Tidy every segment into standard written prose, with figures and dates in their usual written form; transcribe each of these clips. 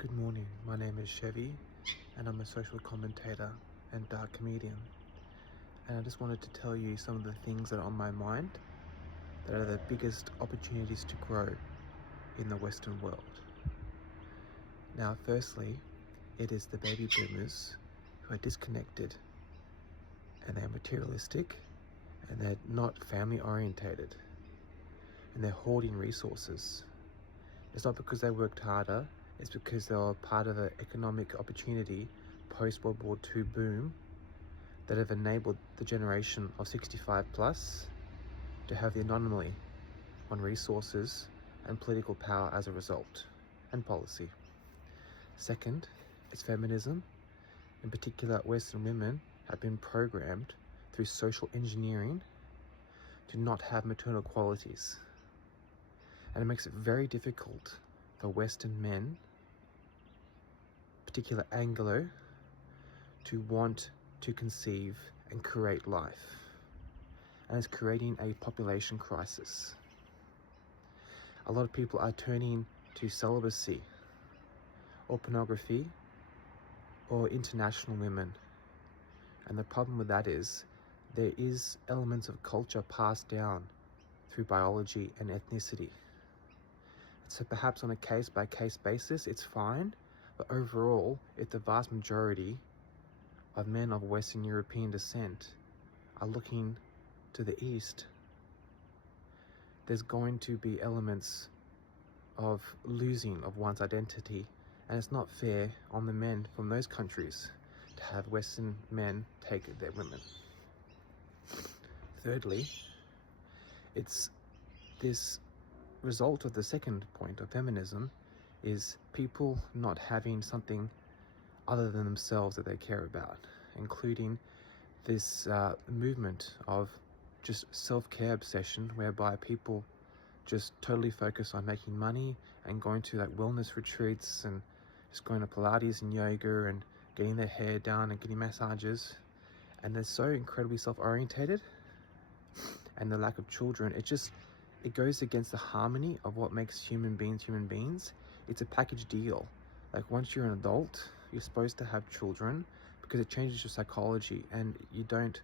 Good morning, my name is Chevy and I'm a social commentator and dark comedian, and I just wanted to tell you some of the things that are on my mind that are the biggest opportunities to grow in the Western world. Now firstly, it is the baby boomers who are disconnected and they're materialistic and they're not family orientated and they're hoarding resources. It's not because they worked harder, it's because they were part of an economic opportunity post-World War II boom that have enabled the generation of 65 plus to have the anomaly on resources and political power as a result, and policy. Second, it's feminism. In particular, Western women have been programmed through social engineering to not have maternal qualities. And it makes it very difficult for Western men, particular Anglo, to want to conceive and create life. And it's creating a population crisis. A lot of people are turning to celibacy or pornography or international women. And the problem with that is there is elements of culture passed down through biology and ethnicity. So perhaps on a case-by-case basis, it's fine, but overall, if the vast majority of men of Western European descent are looking to the East, there's going to be elements of losing of one's identity, and it's not fair on the men from those countries to have Western men take their women. Thirdly, it's this result of the second point of feminism is people not having something other than themselves that they care about, including this movement of just self-care obsession whereby people just totally focus on making money and going to like wellness retreats and just going to Pilates and yoga and getting their hair done and getting massages, and they're so incredibly self-orientated, and the lack of children, it goes against the harmony of what makes human beings. It's a package deal. Like once you're an adult, you're supposed to have children because it changes your psychology and you don't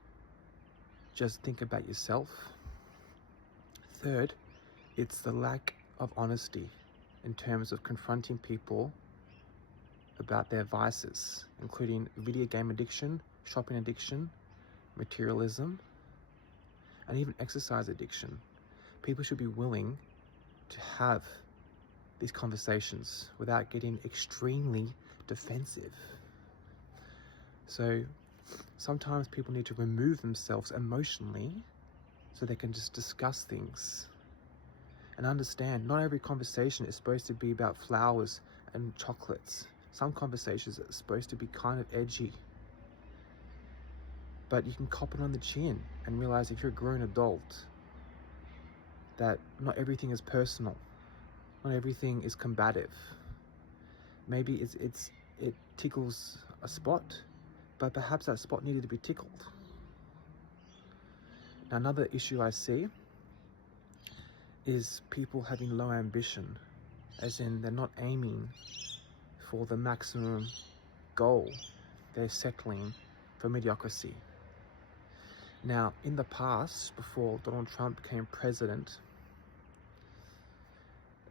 just think about yourself. Third, it's the lack of honesty in terms of confronting people about their vices, including video game addiction, shopping addiction, materialism, and even exercise addiction. People should be willing to have these conversations without getting extremely defensive. So sometimes people need to remove themselves emotionally so they can just discuss things and understand not every conversation is supposed to be about flowers and chocolates. Some conversations are supposed to be kind of edgy, but you can cop it on the chin and realize if you're a grown adult that not everything is personal, not everything is combative. Maybe it tickles a spot, but perhaps that spot needed to be tickled. Now, another issue I see is people having low ambition, as in they're not aiming for the maximum goal, they're settling for mediocrity. Now, in the past, before Donald Trump became president,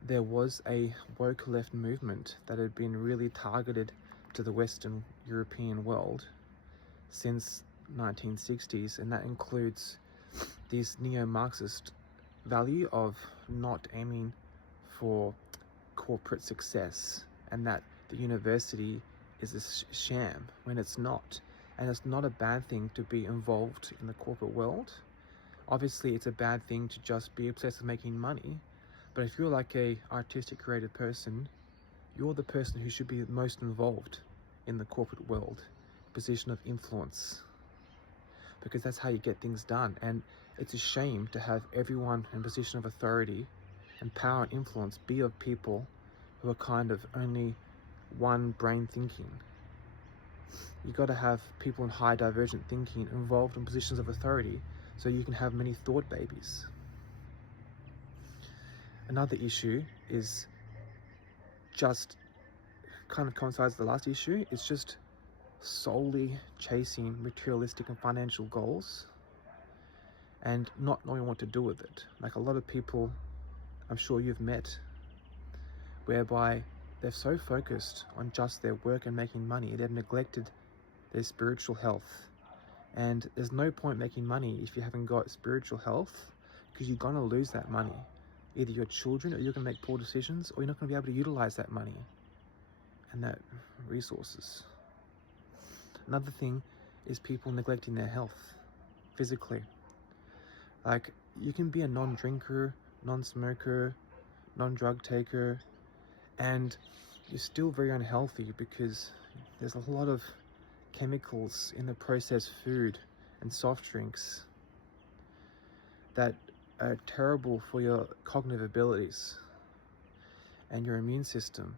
there was a woke left movement that had been really targeted to the Western European world since 1960s, and that includes this neo-Marxist value of not aiming for corporate success and that the university is a sham when it's not. And it's not a bad thing to be involved in the corporate world. Obviously, it's a bad thing to just be obsessed with making money. But if you're like a artistic, creative person, you're the person who should be most involved in the corporate world, position of influence, because that's how you get things done. And it's a shame to have everyone in position of authority and power and influence be of people who are kind of only one brain thinking. You got to have people in high divergent thinking involved in positions of authority so you can have many thought babies. Another issue is just kind of coincides with the last issue. It's just solely chasing materialistic and financial goals and not knowing what to do with it. Like a lot of people I'm sure you've met, whereby they're so focused on just their work and making money, they've neglected their spiritual health. And there's no point making money if you haven't got spiritual health, because you're going to lose that money. Either your children, or you're going to make poor decisions, or you're not going to be able to utilize that money and that resources. Another thing is people neglecting their health physically. Like, you can be a non-drinker, non-smoker, non-drug taker, and you're still very unhealthy because there's a lot of chemicals in the processed food and soft drinks that are terrible for your cognitive abilities and your immune system.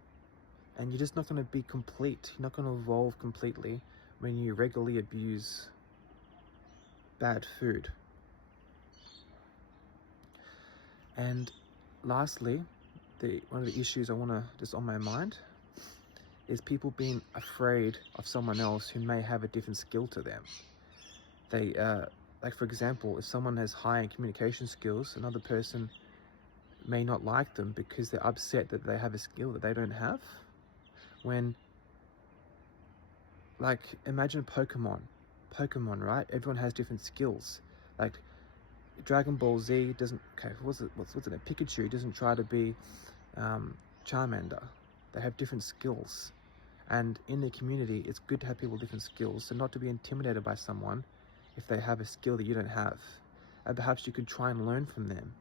And you're just not going to be complete. You're not going to evolve completely when you regularly abuse bad food. And lastly, one of the issues I want to just on my mind is people being afraid of someone else who may have a different skill to them. They, like for example, if someone has high communication skills, another person may not like them because they're upset that they have a skill that they don't have. When, like, imagine Pokemon, right? Everyone has different skills. Like, Dragon Ball Z doesn't, okay, what's it, Pikachu doesn't try to be Charmander. They have different skills. And in the community, it's good to have people with different skills, so not to be intimidated by someone if they have a skill that you don't have. And perhaps you could try and learn from them,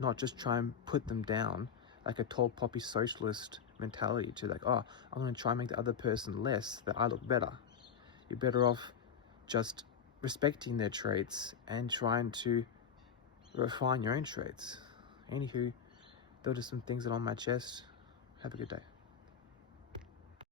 not just try and put them down like a tall poppy socialist mentality to like, oh, I'm going to try and make the other person less, that I look better. You're better off just respecting their traits and trying to refine your own traits. Anywho, those are some things that are on my chest. Have a good day.